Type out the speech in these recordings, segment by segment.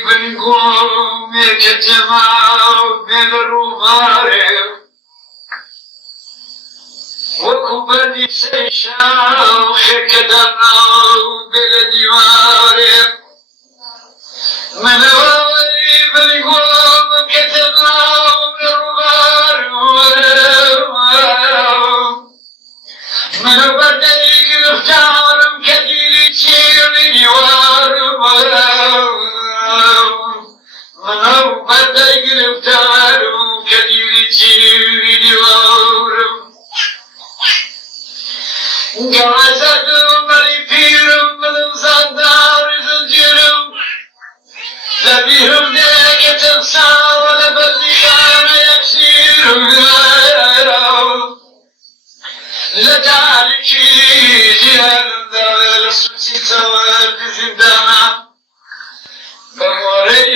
ابن قومك جماع بين الرغارب وكبني سيشاوخك دماء بالديوارب من أولي ابن قومك جماع بين الرغارب من بدي گرفتارم کدیلی چیلی دیوارم من بدی گرفتارم کدیلی چیلی دیوارم گازدم بری پیرم بدم زندار زنجیرم زبیرم دیگتم ساول بدی خانه یکسیرم لتعرفي زيادة لصوتي تواد زندانا بموري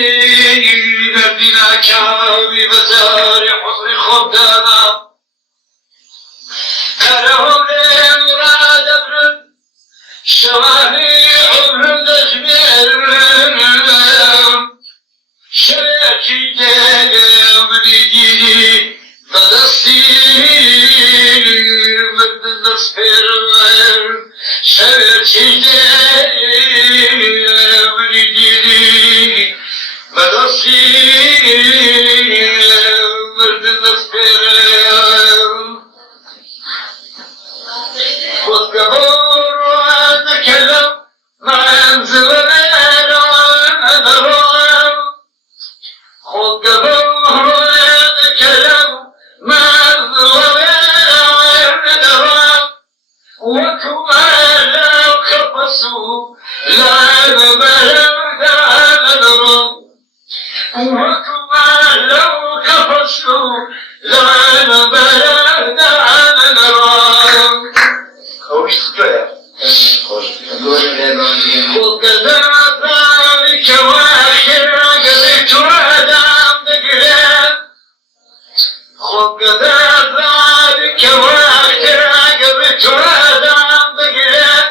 بدنا كابي بزار حضر خدانا كرهوني مراد ابن شواني عمر دجمير شريكي ديني مني جيني فدستي شريكي ديني مني جيني فدستي مرد النصفير والقبور واتكلم مع انزلنا والقبور واتكلم مع وكما لو كبسوا لا نبلغ وكما لو كبسوا لا نبلغ وكذا ذلك واخر قضيت ودام دقلان وكذا ذلك واخر قضيت ودام دقلان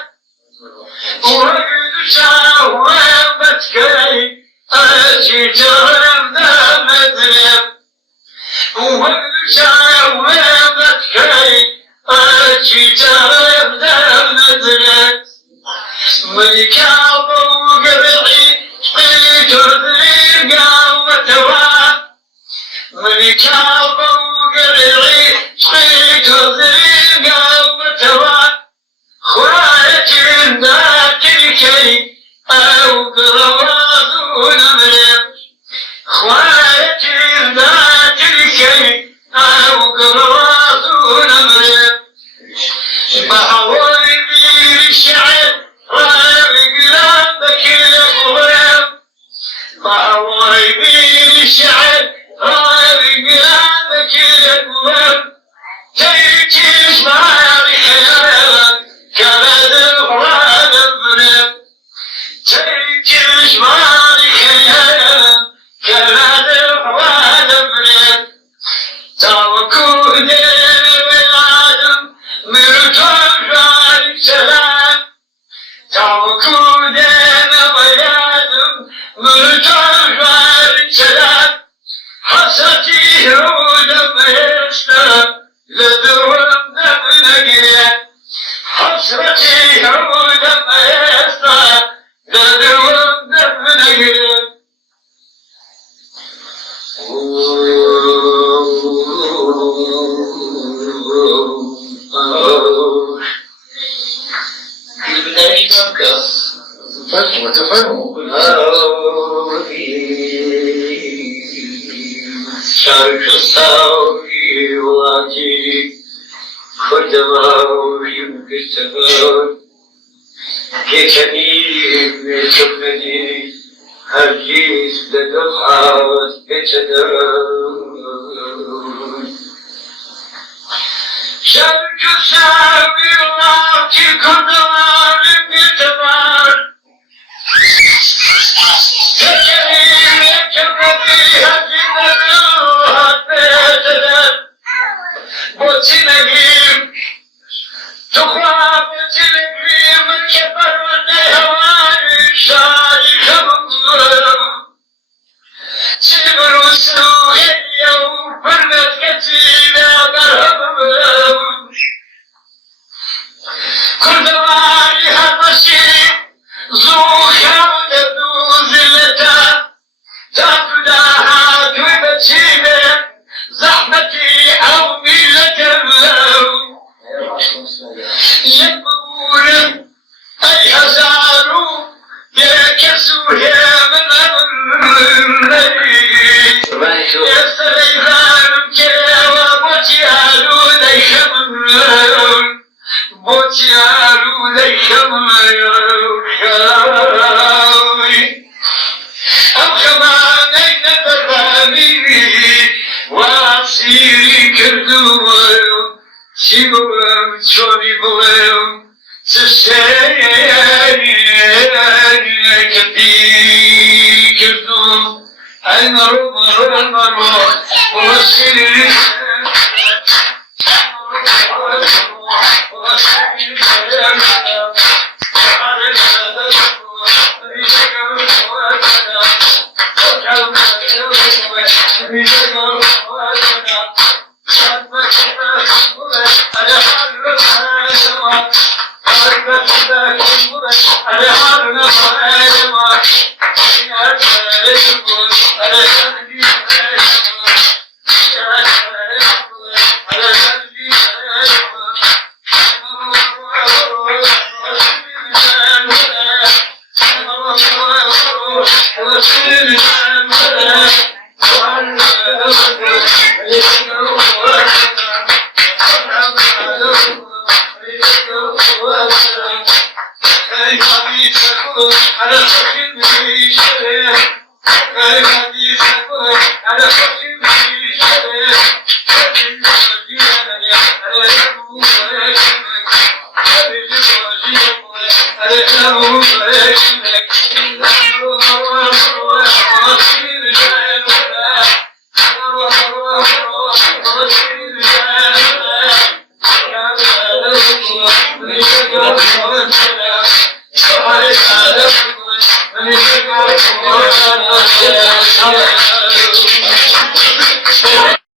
وقد شاومتكي أجي جرم ذا مدرب وقد شاومتكي أجي جرم ذا مدرب ملك أبو قرعي حيت الرقا وتوان ملك أبو قرعي حيت الرقا وتوان خوايت ذاتكي أو قروازون مريم خوايت ذاتكي أو قروازون مريم بحوي بير الشعر راوي قلبك الأبواب بحوي بير الشعر راوي قلبك الأبواب تيجيش معي خيالك كبد الغراب بريم تيجيش معي خيالك كبد الغراب بريم تعوكوا دين بالعدم مرتون راي سلام تعوكوا دين بالعدم مرتون راي سلام حستي هودم يشتغل لدوم دم نقيا حسرتي هودم يشتغل لدوم دم نقيا شارك الصاوي واجي خدمه يمكسر كتني يسمني هرجيس لدخات كتدر شارك الصاوي واجي خدمه يمكسر بوتي نجيم تخوى بوتي نجيم الكبر والنهوى كاوي أم خماني نبرامي وعصيري كردوم سيبوم تشوني بوم تسيني كبي كردوم المرو مرو المرو وصيري على